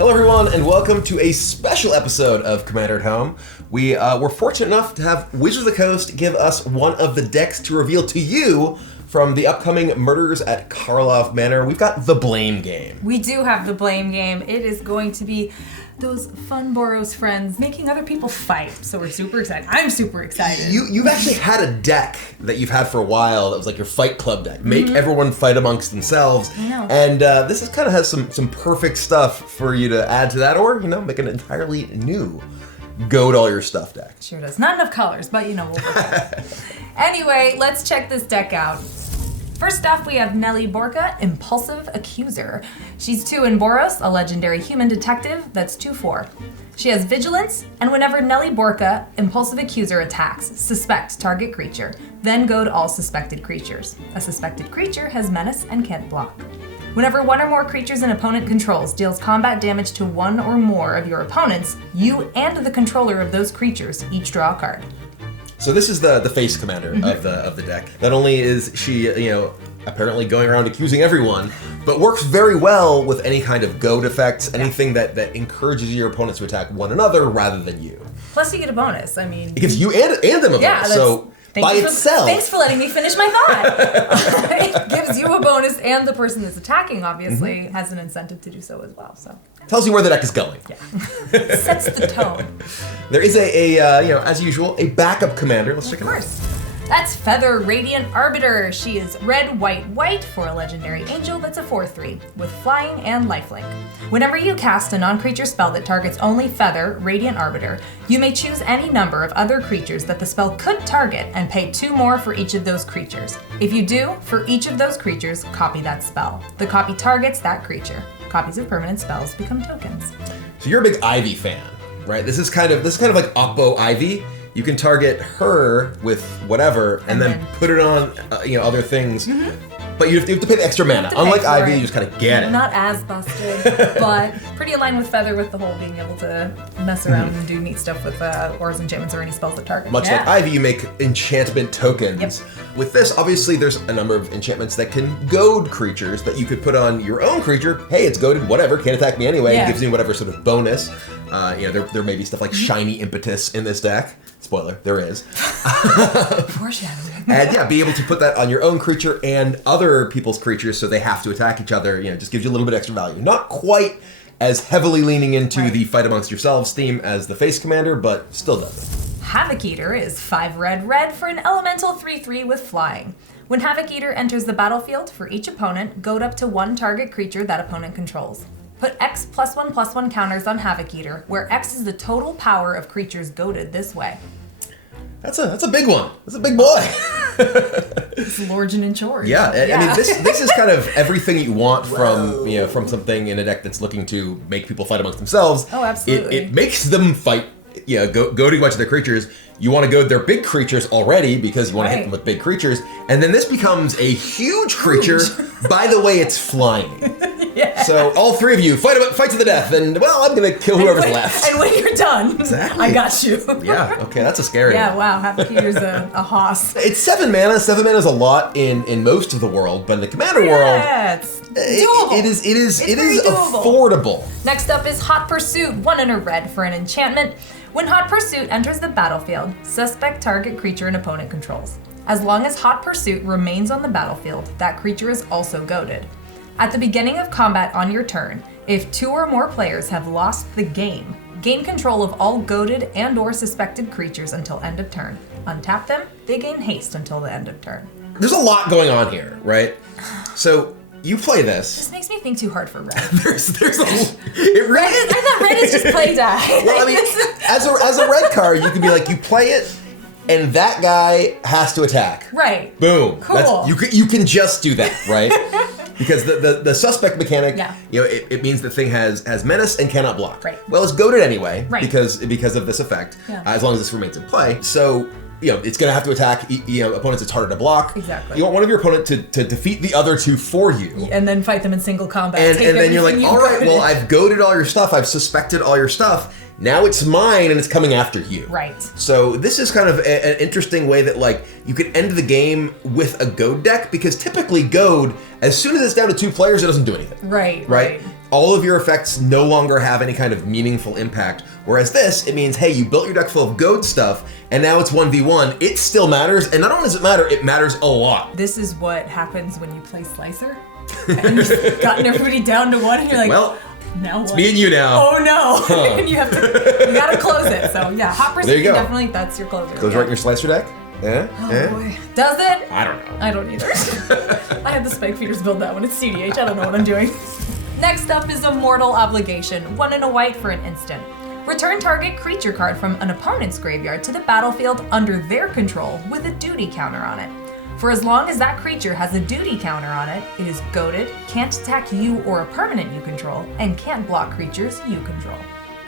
Hello everyone, and welcome to a special episode of Commander at Home. We were fortunate enough to have Wizards of the Coast give us one of the decks to reveal to you from the upcoming Murders at Karlov Manor. We've got the Blame Game. We do have the Blame Game. It is going to be those fun Boros friends making other people fight. So we're super excited. I'm super excited. You've actually had a deck that you've had for a while that was like your Fight Club deck. Make everyone fight amongst themselves. I know. And this is kind of has some perfect stuff for you to add to that, or make an entirely new Goad All Your Stuff deck. Sure does. Not enough colors, but we'll work it. Anyway, let's check this deck out. First off, we have Nellie Borka, Impulsive Accuser. She's 2 in Boros, a legendary human detective that's 2/4. She has Vigilance, and whenever Nellie Borka, Impulsive Accuser attacks, suspect target creature, then goad all suspected creatures. A suspected creature has Menace and can't block. Whenever one or more creatures an opponent controls deals combat damage to one or more of your opponents, you and the controller of those creatures each draw a card. So this is the face commander of the deck. Not only is she, apparently going around accusing everyone, but works very well with any kind of goad effects, anything that encourages your opponents to attack one another rather than you. Plus you get a bonus. It gives you and them a bonus. So by itself. Thanks for letting me finish my thought. It gives you a bonus, and the person that's attacking obviously has an incentive to do so as well. So tells you where the deck is going. Yeah, sets the tone. There is as usual, a backup commander. Let's check it out. Of course. That's Feather Radiant Arbiter. She is red, white, white for a legendary angel that's a 4/3 with flying and lifelink. Whenever you cast a non-creature spell that targets only Feather Radiant Arbiter, you may choose any number of other creatures that the spell could target and pay 2 more for each of those creatures. If you do, for each of those creatures, copy that spell. The copy targets that creature. Copies of permanent spells become tokens. So you're a big Ivy fan, right? This is kind of like Oppo Ivy. You can target her with whatever, and then put it on, other things. But you have to pay the extra mana. Unlike Ivy, you just kind of get it. Not as busted, but pretty aligned with Feather with the whole being able to mess around and do neat stuff with auras, enchantments, or any spells that target. Much like Ivy, you make enchantment tokens. Yep. With this, obviously, there's a number of enchantments that can goad creatures that you could put on your own creature. Hey, it's goaded, whatever, can't attack me anyway. Yeah. It gives me whatever sort of bonus. There may be stuff like Shiny Impetus in this deck. Spoiler, there is. Foreshadowing. And be able to put that on your own creature and other people's creatures so they have to attack each other, just gives you a little bit extra value. Not quite as heavily leaning into the fight amongst yourselves theme as the face commander, but still does it. Havoc Eater is 5 red, red for an elemental 3/3 with flying. When Havoc Eater enters the battlefield, for each opponent, goad up to 1 target creature that opponent controls. Put X +1/+1 counters on Havoc Eater, where X is the total power of creatures goaded this way. That's a big one. That's a big boy. It's Lorgen in charge. Yeah, I mean this is kind of everything you want from something in a deck that's looking to make people fight amongst themselves. Oh, absolutely. It makes them fight. Goading a bunch of their creatures. You want to goad their big creatures already because you want to hit them with big creatures, and then this becomes a huge creature. By the way, it's flying. Yeah. So all 3 of you fight to the death, and I'm gonna kill whoever's left. And when you're done, I got you. Yeah. Okay, that's a scary. Yeah. Wow. Havoc Eater's a hoss. It's 7 mana. 7 mana is a lot in most of the world, but in the Commander world, it's doable. It is doable. affordable. Next up is Hot Pursuit, 1 and a red for an enchantment. When Hot Pursuit enters the battlefield, suspect target creature an opponent controls. As long as Hot Pursuit remains on the battlefield, that creature is also goaded. At the beginning of combat on your turn, if 2 or more players have lost the game, gain control of all goaded and/or suspected creatures until end of turn. Untap them, they gain haste until the end of turn. There's a lot going on here, right? So you play this. This makes me think too hard for red. there's it really I thought red is just play die. Well, I mean, as a red card, you can be like, you play it, and that guy has to attack. Right. Boom. Cool. You can just do that, right? Because the suspect mechanic, Yeah. It means the thing has menace and cannot block. Right. Well, it's goaded anyway, Right. because of this effect, Yeah. as long as this remains in play. So, it's going to have to attack, opponents it's harder to block. Exactly. You want one of your opponent to defeat the other 2 for you. And then fight them in single combat. And then you're like, all right, well, I've goaded all your stuff, I've suspected all your stuff, now it's mine and it's coming after you. Right. So this is kind of an interesting way that you could end the game with a goad deck, because typically goad, as soon as it's down to 2 players, it doesn't do anything. Right. Right? all of your effects no longer have any kind of meaningful impact. Whereas this, it means, hey, you built your deck full of goad stuff, and now it's 1v1. It still matters, and not only does it matter, it matters a lot. This is what happens when you play Slicer, and you've gotten everybody down to one, and you're like, well, now it's what? me and you now. Oh no! And you gotta close it. So yeah, hot There you go. definitely, that's your closer. Goes right in your slicer deck. Yeah. Oh boy. Does it? I don't know. I don't either. I had the Spike Feeders build that one. It's CDH. I don't know what I'm doing. Next up is Immortal Obligation. 1 and a white for an instant. Return target creature card from an opponent's graveyard to the battlefield under their control with a duty counter on it. For as long as that creature has a duty counter on it, it is goaded, can't attack you or a permanent you control, and can't block creatures you control.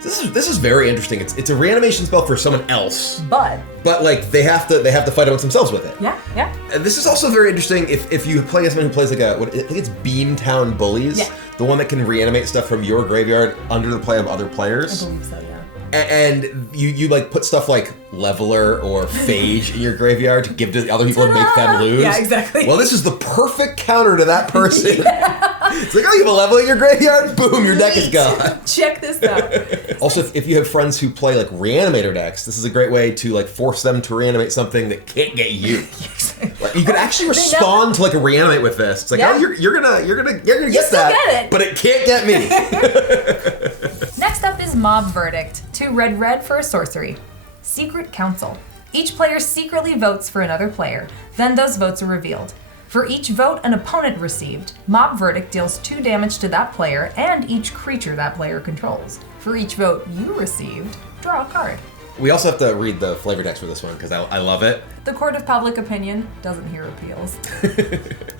This is very interesting. It's a reanimation spell for someone else, But like they have to fight amongst themselves with it. yeah. And this is also very interesting if you play as someone who plays like I think it's Beamtown Bullies, Yeah. the one that can reanimate stuff from your graveyard under the play of other players. I believe so, yeah. And you like put stuff like Leveler or Phage in your graveyard to give to the other people and make them lose. Yeah, exactly. Well, this is the perfect counter to that person. It's like, oh, you have a Leveler in your graveyard? Boom, your deck is gone. Check this out. Also, if you have friends who play like Reanimator decks, this is a great way to like force them to reanimate something that can't get you. Like, you can actually respond to like a reanimate with this. It's like, Yeah. oh, you're gonna get still that, get it. but it can't get me. Next up is Mob Verdict. 2 red for a sorcery. Secret Council. Each player secretly votes for another player, then those votes are revealed. For each vote an opponent received, Mob Verdict deals 2 damage to that player and each creature that player controls. For each vote you received, draw a card. We also have to read the flavor text for this one because I love it. The Court of Public Opinion doesn't hear appeals.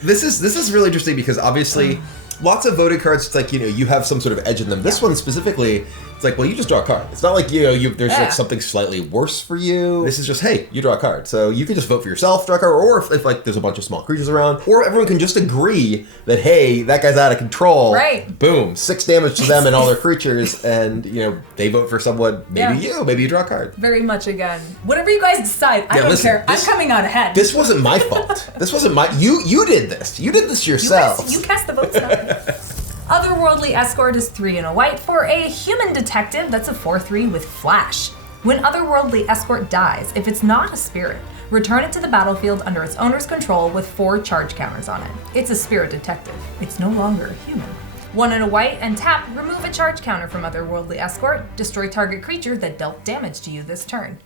This is really interesting because obviously lots of voted cards, it's like, you have some sort of edge in them. This one specifically, it's like, well, you just draw a card. It's not like, there's like something slightly worse for you. This is just, hey, you draw a card. So you can just vote for yourself, draw a card, or if like there's a bunch of small creatures around, or everyone can just agree that, hey, that guy's out of control. Right. Boom, 6 damage to them and all their creatures, and they vote for someone, maybe you draw a card. Very much again. Whatever you guys decide, I don't listen, care. I'm coming out ahead. This wasn't my fault. This wasn't you did this. You did this yourselves. You cast the votes now. Otherworldly Escort is 3 and a white for a human detective that's a 4/3 with flash. When Otherworldly Escort dies, if it's not a spirit, return it to the battlefield under its owner's control with 4 charge counters on it. It's a spirit detective. It's no longer a human. 1 and a white and tap, remove a charge counter from Otherworldly Escort. Destroy target creature that dealt damage to you this turn.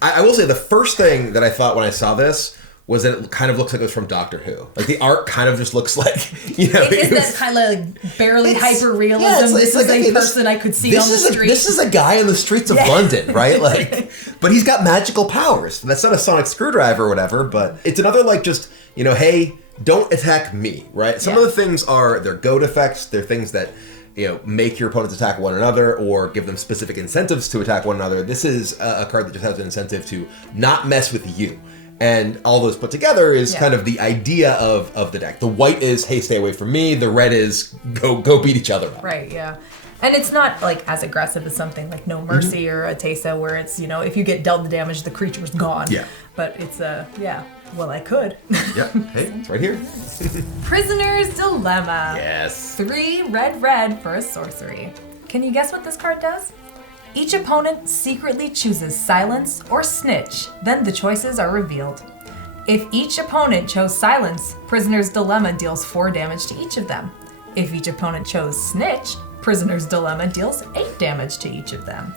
I will say the first thing that I thought when I saw this was that it kind of looks like it was from Doctor Who. Like the art kind of just looks like, It is that kind of like barely hyper realism. This is a person I could see on the street. This is a guy in the streets of London, right? Like, but he's got magical powers. That's not a sonic screwdriver or whatever, but it's another like just, hey, don't attack me, right? Some of the things they're goad effects. They're things that, make your opponents attack one another or give them specific incentives to attack one another. This is a card that just has an incentive to not mess with you. And all those put together is kind of the idea of the deck. The white is, hey, stay away from me. The red is, go beat each other up. Right, yeah. And it's not like as aggressive as something like No Mercy or a Tesa where it's, if you get dealt the damage, the creature's gone. Yeah. But it's well, I could. Yeah, hey, it's right here. Prisoner's Dilemma. Yes. 3 red for a sorcery. Can you guess what this card does? Each opponent secretly chooses Silence or Snitch, then the choices are revealed. If each opponent chose Silence, Prisoner's Dilemma deals 4 damage to each of them. If each opponent chose Snitch, Prisoner's Dilemma deals 8 damage to each of them.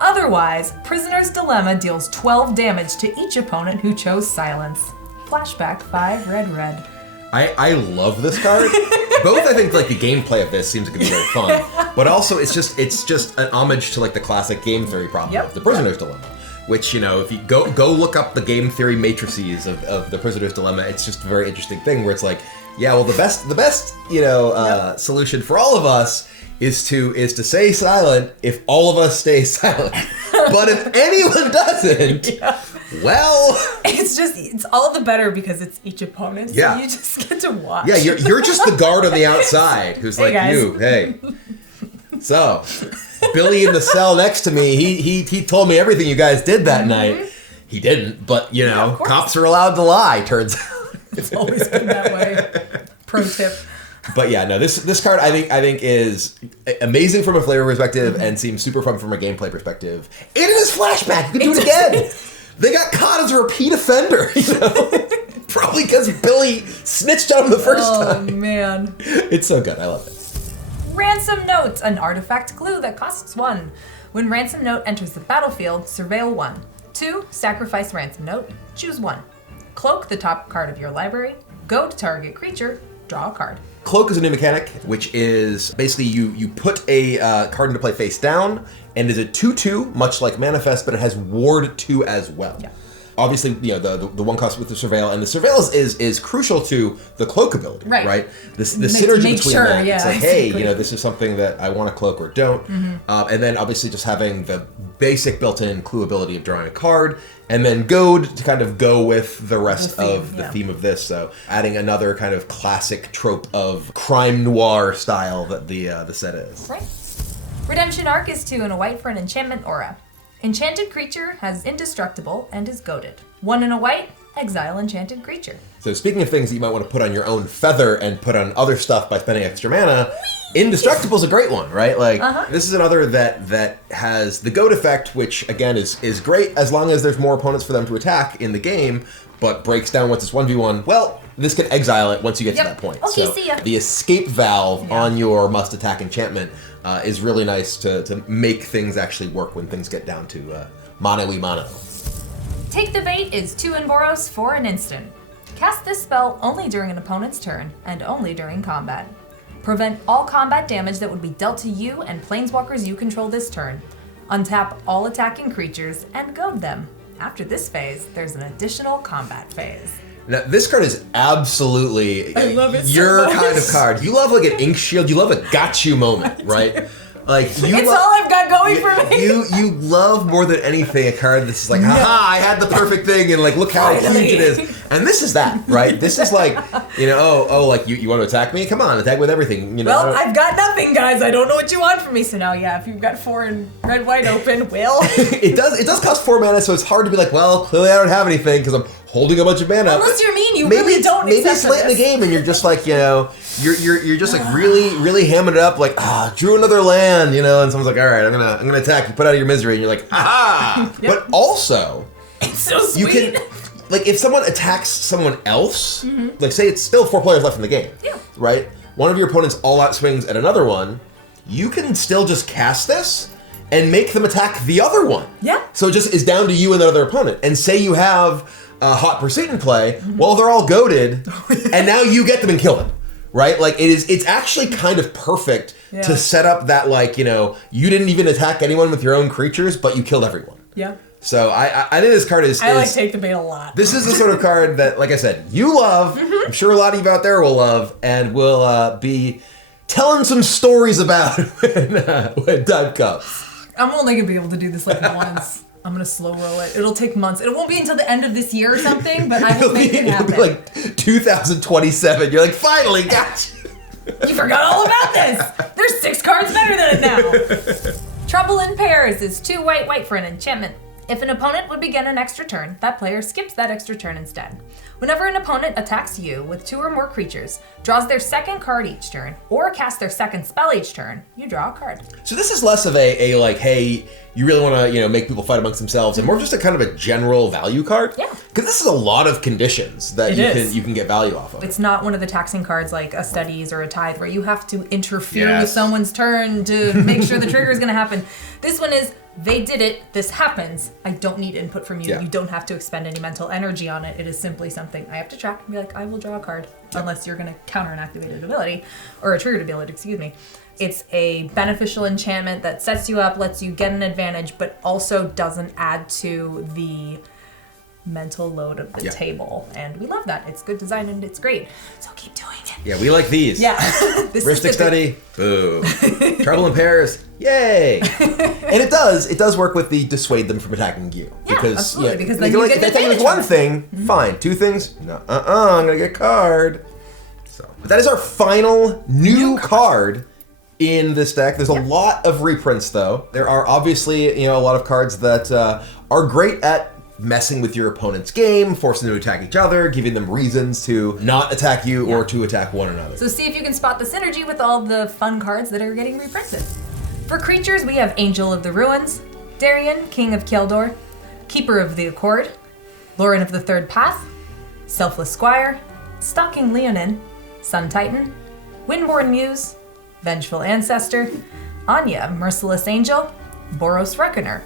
Otherwise, Prisoner's Dilemma deals 12 damage to each opponent who chose Silence. Flashback 5 red. I love this card. Both, I think, like the gameplay of this seems like it'd be very fun, but also it's just an homage to like the classic game theory problem of the Prisoner's Dilemma. Which, if you go look up the game theory matrices of the Prisoner's Dilemma, it's just a very interesting thing where it's like, yeah, well, the best solution for all of us is to stay silent if all of us stay silent. But if anyone doesn't, well, it's all the better because it's each opponent. So you just get to watch. Yeah, you're just the guard on the outside who's like, guys. hey. So, Billy in the cell next to me, he told me everything you guys did that night. He didn't, but cops are allowed to lie, turns out. It's always been that way. Pro tip. But yeah, no, this card I think is amazing from a flavor perspective and seems super fun from a gameplay perspective. And it is flashback. You can do it again. They got caught as a repeat offender, you know? Probably because Billy snitched on him the first time. Oh, man. It's so good. I love it. Ransom Note, an artifact clue that costs 1. When Ransom Note enters the battlefield, surveil 1. 2, sacrifice Ransom Note, choose 1. Cloak, the top card of your library. Go to target creature, draw a card. Cloak is a new mechanic, which is basically you put a card into play face down, and is a 2/2, much like Manifest, but it has Ward 2 as well. Yeah. Obviously, you know, the one cost with the Surveil, and the Surveil is crucial to the Cloak ability, right? The synergy between that. Yeah, it's like, hey, you know, this is something that I want to cloak or don't. And then obviously just having the basic built-in clue ability of drawing a card, and then Goad to kind of go with the rest of the theme of this. So adding another kind of classic trope of crime noir style that the set is. Right. Redemption Arc is 2 and a white for an enchantment aura. Enchanted creature has indestructible and is goaded. 1 and a white, exile enchanted creature. So speaking of things that you might want to put on your own feather and put on other stuff by spending extra mana, Indestructible is a great one, right? Like this is another that has the goad effect, which again is great as long as there's more opponents for them to attack in the game, but breaks down once it's 1v1. Well, this can exile it once you get to that point. Okay, so see ya. The escape valve on your must attack enchantment is really nice to make things actually work when things get down to mono-y-mono. Take the Bait is 2 in Boros for an instant. Cast this spell only during an opponent's turn and only during combat. Prevent all combat damage that would be dealt to you and planeswalkers you control this turn. Untap all attacking creatures and goad them. After this phase, there's an additional combat phase. Now, this card is absolutely I love it your so much. kind of card. You love like an ink shield. You love a got you moment, right? Like It's all I've got going for me. You love more than anything a card that's just like, haha, I had the perfect thing, and like look how huge it is. And this is that, right? This is like, you know, like you want to attack me? Come on, attack with everything. You know. Well, I've got nothing, guys. I don't know what you want from me. So now, yeah, if you've got 4 in red, white open, will. It does cost 4 mana, so it's hard to be like, well, clearly I don't have anything because I'm holding a bunch of mana. Unless you're mean, you really don't. Maybe it's late in the game and you're just like, you know, you're just like really hamming it up, like drew another land, you know, and someone's like, all right, I'm gonna attack you, put out of your misery, and you're like, ha. But also, it's so sweet. you can, like, if someone attacks someone else, like say it's still 4 players left in the game, right? One of your opponents all out swings at another one, you can still just cast this and make them attack the other one. Yeah. So it just is down to you and the other opponent. And say you have Hot Pursuit in play, well, they're all goaded, and now you get them and kill them, right? Like it's actually kind of perfect to set up that, like, you know, you didn't even attack anyone with your own creatures, but you killed everyone. Yeah. So I think this card is... I like Take the Bait a lot. This is the sort of card that, like I said, you love, I'm sure a lot of you out there will love, and will be telling some stories about when time comes. I'm only going to be able to do this like once. I'm going to slow roll it. It'll take months. It won't be until the end of this year or something, but I will make it happen. It'll be like 2027. You're like, finally, got you. You forgot all about this. There's 6 cards better than it now. Trouble in Pairs is 2 white for an enchantment. If an opponent would begin an extra turn, that player skips that extra turn instead. Whenever an opponent attacks you with 2 or more creatures, draws their second card each turn, or casts their second spell each turn, you draw a card. So this is less of a like, hey, you really want to, you know, make people fight amongst themselves, and more just a kind of a general value card. Yeah. Because this is a lot of conditions that you can get value off of. It's not one of the taxing cards like a Studies or a Tithe where you have to interfere with someone's turn to make sure the trigger is going to happen. This one is, they did it, this happens, I don't need input from you, you don't have to expend any mental energy on it, it is simply something I have to track and be like, I will draw a card, unless you're going to counter an activated ability, or a triggered ability, excuse me. It's a beneficial enchantment that sets you up, lets you get an advantage, but also doesn't add to the mental load of the table. And we love that. It's good design and it's great. So keep doing it. Yeah, we like these. Yeah. Heuristic Study, boo. Trouble in Pairs, yay. And it does work with the dissuade them from attacking you. Yeah, because, absolutely. Because then you get the advantage. If one thing, fine. 2 things, no, I'm gonna get a card. So, but that is our final new card in this deck. There's a lot of reprints though. There are obviously, you know, a lot of cards that are great at messing with your opponent's game, forcing them to attack each other, giving them reasons to not attack you or to attack one another. So see if you can spot the synergy with all the fun cards that are getting reprinted. For creatures, we have Angel of the Ruins, Darien, King of Keldor, Keeper of the Accord, Lauren of the Third Path, Selfless Squire, Stalking Leonin, Sun Titan, Windborn Muse, Vengeful Ancestor, Anya, Merciless Angel, Boros Reckoner,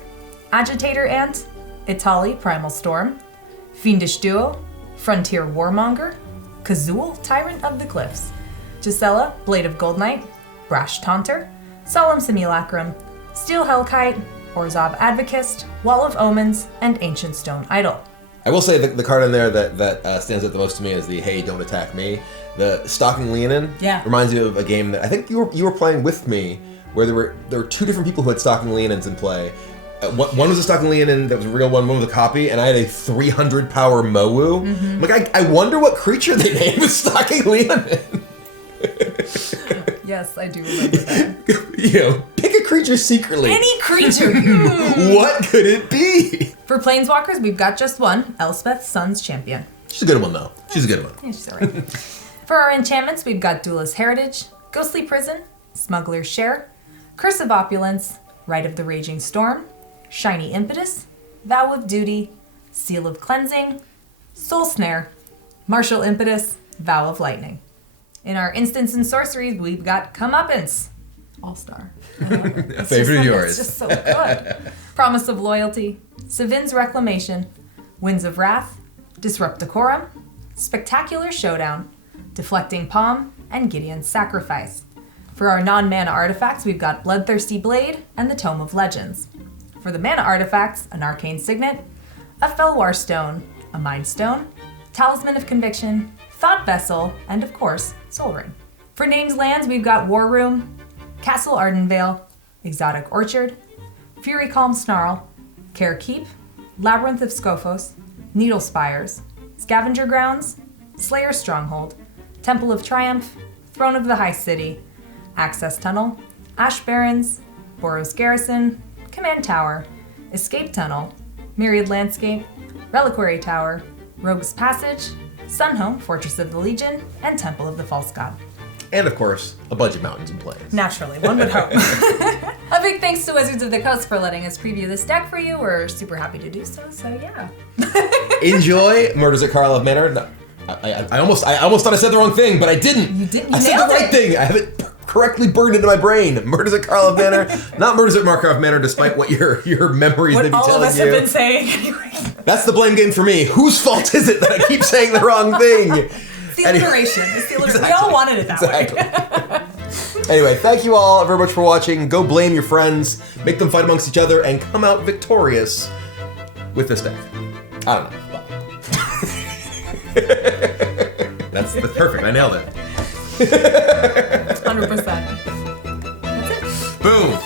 Agitator Ant, Itali, Primal Storm, Fiendish Duo, Frontier Warmonger, Kazul, Tyrant of the Cliffs, Gisela, Blade of Gold Knight, Brash Taunter, Solemn Simulacrum, Steel Hellkite, Orzhov Advocist, Wall of Omens, and Ancient Stone Idol. I will say the card in there that stands out the most to me is the "Hey, don't attack me." The Stalking Leonin reminds me of a game that I think you were playing with me, where there were two different people who had Stalking Leonins in play. One was a Stalking Leonin that was a real one was a copy, and I had a 300 power Mowu. Mm-hmm. Like, I wonder what creature they named with Stalking Leonin. Yes, I do remember that. Pick a creature secretly. Any creature! What could it be? For Planeswalkers, we've got just one, Elspeth, Sun's Champion. She's a good one, though. She's a good one. Yeah, she's alright. For our enchantments, we've got Duelist Heritage, Ghostly Prison, Smuggler's Share, Curse of Opulence, Rite of the Raging Storm, Shiny Impetus, Vow of Duty, Seal of Cleansing, Soul Snare, Martial Impetus, Vow of Lightning. In our instants and sorceries, we've got Comeuppance, All-Star. A favorite of yours. It's just so good. Promise of Loyalty, Savin's Reclamation, Winds of Wrath, Disrupt Decorum, Spectacular Showdown, Deflecting Palm, and Gideon's Sacrifice. For our non-mana artifacts, we've got Bloodthirsty Blade and the Tome of Legends. For the mana artifacts, an Arcane Signet, a Felwar Stone, a Mind Stone, Talisman of Conviction, Thought Vessel, and of course, Soul Ring. For names lands, we've got War Room, Castle Ardenvale, Exotic Orchard, Fury Calm Snarl, Care Keep, Labyrinth of Scophos, Needle Spires, Scavenger Grounds, Slayer Stronghold, Temple of Triumph, Throne of the High City, Access Tunnel, Ash Barrens, Boros Garrison, Command Tower, Escape Tunnel, Myriad Landscape, Reliquary Tower, Rogue's Passage, Sunhome, Fortress of the Legion, and Temple of the False God. And of course, a bunch of mountains and plains. Naturally, one would hope. A big thanks to Wizards of the Coast for letting us preview this deck for you. We're super happy to do so yeah. Enjoy Murders at Karlov Manor. No, I almost thought I said the wrong thing, but I didn't. You didn't. You I said the right thing. I have it correctly burned into my brain. Murders at Karlov Manor, not Murders at Markov Manor, despite what your memories may be telling you. What all of us have been saying anyway. That's the blame game for me. Whose fault is it that I keep saying the wrong thing? It's the alliteration. Exactly. We all wanted it that way. Anyway, thank you all very much for watching. Go blame your friends, make them fight amongst each other, and come out victorious with this deck. I don't know. That's perfect. I nailed it. 100%. That's it. Boom.